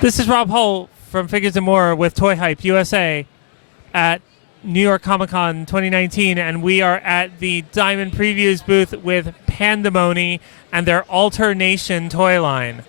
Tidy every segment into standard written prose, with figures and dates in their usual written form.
This is Rob Hull from Figures and More with Toy Hype USA at New York Comic Con 2019, and we are at the Diamond Previews booth with PandaMony and their AlterNation toy line.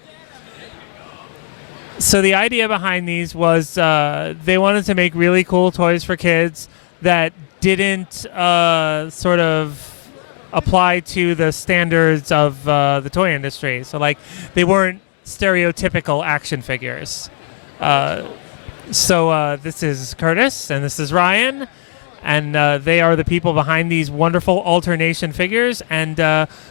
So the idea behind these was they wanted to make really cool toys for kids that didn't sort of apply to the standards of the toy industry. So like they weren't stereotypical action figures. So this is Curtis and this is Ryan, and they are the people behind these wonderful AlterNation figures. And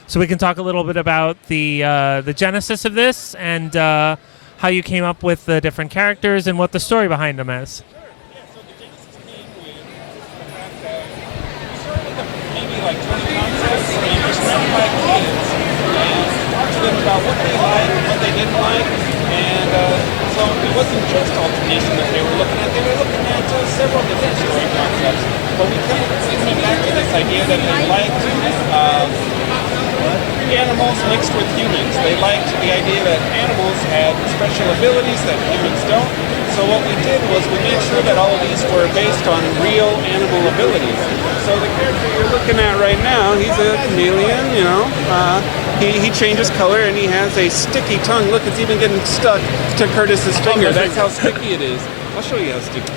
so we can talk a little bit about the genesis of this and how you came up with the different characters and what the story behind them is. Like 20 concepts and just run by kids and talk to them about what they liked, what they didn't like, and so it wasn't just AlterNation that they were looking at. They were looking at several different story concepts, but we came back to this idea that they liked animals mixed with humans. They liked the idea that animals had special abilities that humans don't. So what we did was we made sure that all of these were based on real animal abilities. So the character you're looking at right now, he's a chameleon, you know. He changes color and he has a sticky tongue. Look, it's even getting stuck to Curtis's finger. That's how sticky it is. I'll show you how sticky.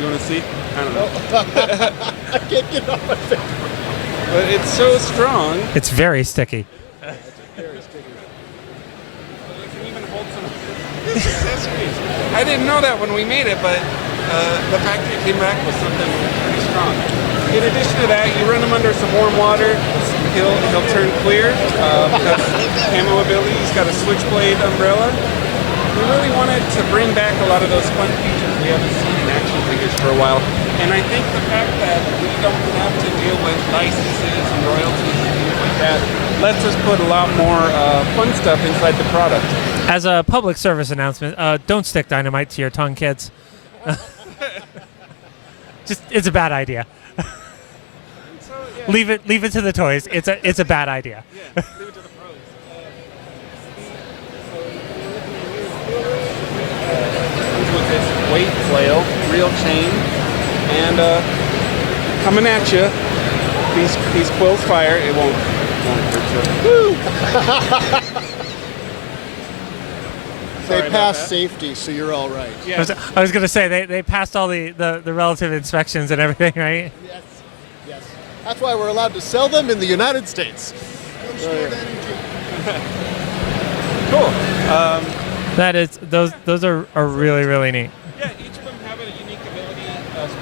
You want to see? I don't know. I can't get off my finger. But it's so strong. It's very sticky. It's very sticky. You can even hold some accessories. I didn't know that when we made it, but the factory came back with something pretty strong. In addition to that, you run him under some warm water, he'll turn clear because camo ability. He's got a switchblade umbrella. We really wanted to bring back a lot of those fun features we haven't seen in action figures for a while. And I think the fact that we don't have to deal with licenses and royalties and things like that lets us put a lot more fun stuff inside the product. As a public service announcement, don't stick dynamite to your tongue, kids. It's a bad idea. So, yeah. Leave it to the toys. It's a bad idea. Yeah, leave it to the pros. Comes with this weight flail, real chain, and coming at you. These quills fire. It won't hurt you. Woo! They passed safety, so you're all right. Yes. I was going to say they passed all the relative inspections and everything, right? Yes. Yes. That's why we're allowed to sell them in the United States. Cool. That is those are really, really neat. Yeah, each of them have a unique ability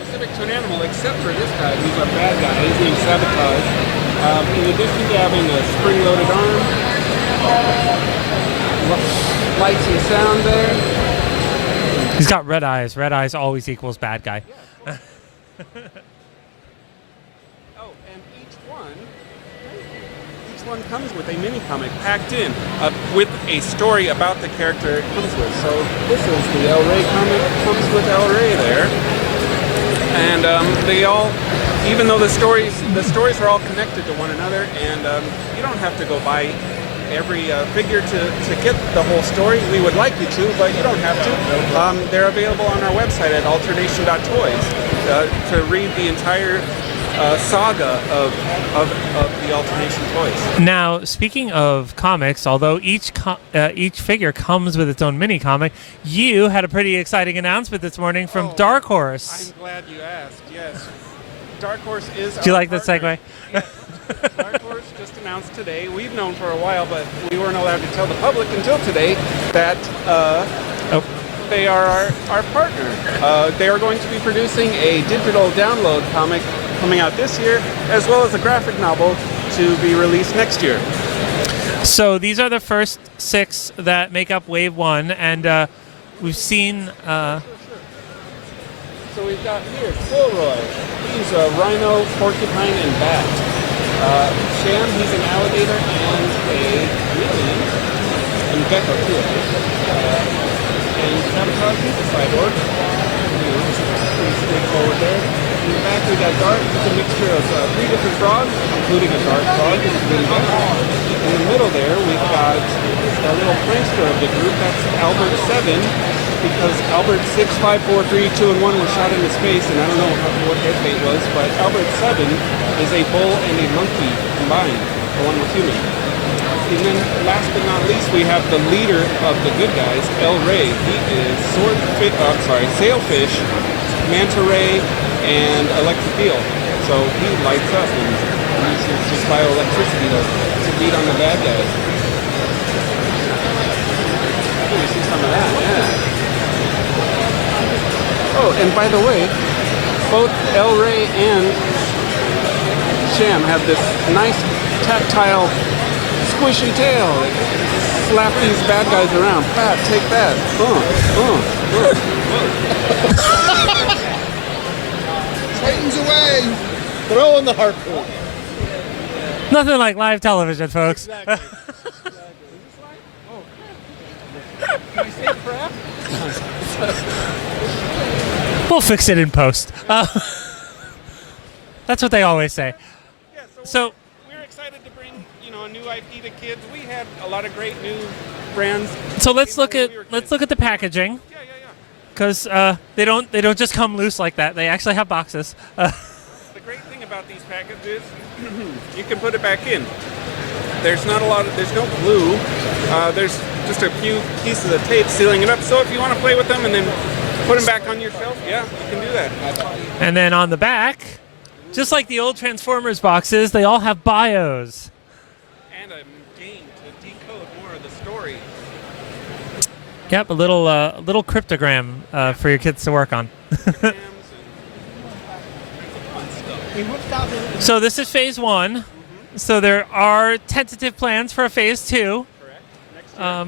specific to an animal, except for this guy, who's a bad guy. His name's Sabotage. In addition to having a spring-loaded arm, lights and sound there. He's got red eyes. Red eyes always equals bad guy. Yeah. Oh, and each one comes with a mini comic packed in with a story about the character it comes with. So this is the El Rey comic. It comes with El Rey there, and they all, even though the stories are all connected to one another, and you don't have to go buy every figure to get the whole story. We would like you to, but you don't have to. They're available on our website at alternation.toys to read the entire saga of the AlterNation toys. Now, speaking of comics, although each figure comes with its own mini comic, you had a pretty exciting announcement this morning from Dark Horse. I'm glad you asked. Yes, Dark Horse is. Do you like that segue? Yes. Dark Horse just announced today. We've known for a while, but we weren't allowed to tell the public until today that they are our partner. They are going to be producing a digital download comic coming out this year, as well as a graphic novel to be released next year. So these are the first 6 that make up Wave 1, and we've seen... So we've got here Kilroy. He's a rhino, porcupine, and bat. Sham, he's an alligator and a chameleon, and gecko too. And Sabotage, he's a cyborg. Pretty straightforward there. In the back we got Dart. It's a mixture of 3 different frogs, including a dart frog, including gecko. In the middle there we've got a little prankster of the group. That's Albert 7. because Albert 6, 5, 4, 3, 2, and 1 were shot into space, and I don't know what their fate was, but Albert 7 is a bull and a monkey combined, along with human. And then last but not least, we have the leader of the good guys, El Rey. He is sailfish, manta ray, and electric eel. So he lights up and uses just bioelectricity to beat on the bad guys. Oh, we see some of that, yeah. Oh, and by the way, both El Rey and Sham have this nice tactile squishy tail. Slap these bad guys around. Pat, take that. Satan's away! Throw in the harpoon. Nothing like live television, folks. Exactly. Can I say crap? We'll fix it in post. That's what they always say. Yeah, So we're excited to bring, a new IP to kids. We had a lot of great new brands. so let's look at the packaging, Yeah. because they don't just come loose like that. They actually have boxes. The great thing about these packages, you can put it back in. There's no glue. There's just a few pieces of tape sealing it up. So if you want to play with them and then put them back on your shelf, yeah, you can do that. And then on the back, just like the old Transformers boxes, they all have bios. And a game to decode more of the story. Yep, a little cryptogram for your kids to work on. So this is phase 1. So there are tentative plans for a phase 2. Correct. Next year.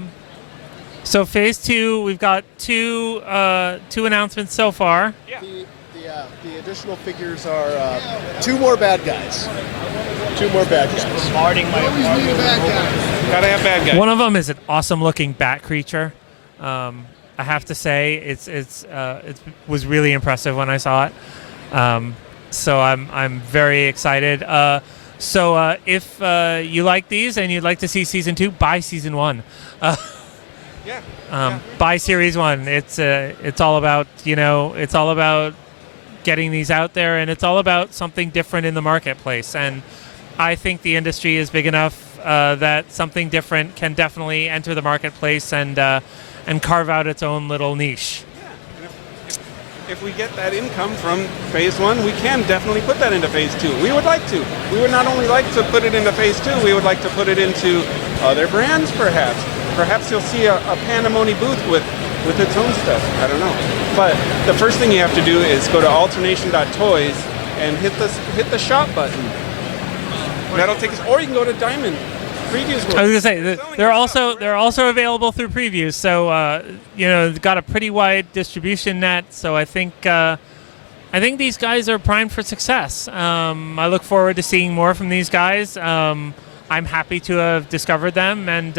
So phase 2, we've got two announcements so far. Yeah. The additional figures are 2 more bad guys. 2 more bad guys. Bombarding my apartment. Gotta have bad guys. One of them is an awesome-looking bat creature. I have to say, it was really impressive when I saw it. So I'm very excited. So if you like these and you'd like to see season 2, buy season 1. Buy series 1. It's all about getting these out there, and it's all about something different in the marketplace. And I think the industry is big enough that something different can definitely enter the marketplace and carve out its own little niche. If we get that income from phase 1, we can definitely put that into phase 2. We would like to. We would not only like to put it into phase 2, we would like to put it into other brands, perhaps. Perhaps you'll see a PandaMony booth with its own stuff. I don't know. But the first thing you have to do is go to AlterNation.toys and hit the shop button. That'll take us, or you can go to Diamond Previews. I was gonna say they're also available through previews. So got a pretty wide distribution net. So I think these guys are primed for success. I look forward to seeing more from these guys. I'm happy to have discovered them, and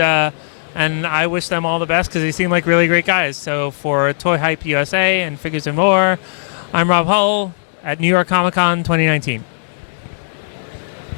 I wish them all the best because they seem like really great guys. So for Toy Hype USA and Figures and More, I'm Rob Hull at New York Comic Con 2019.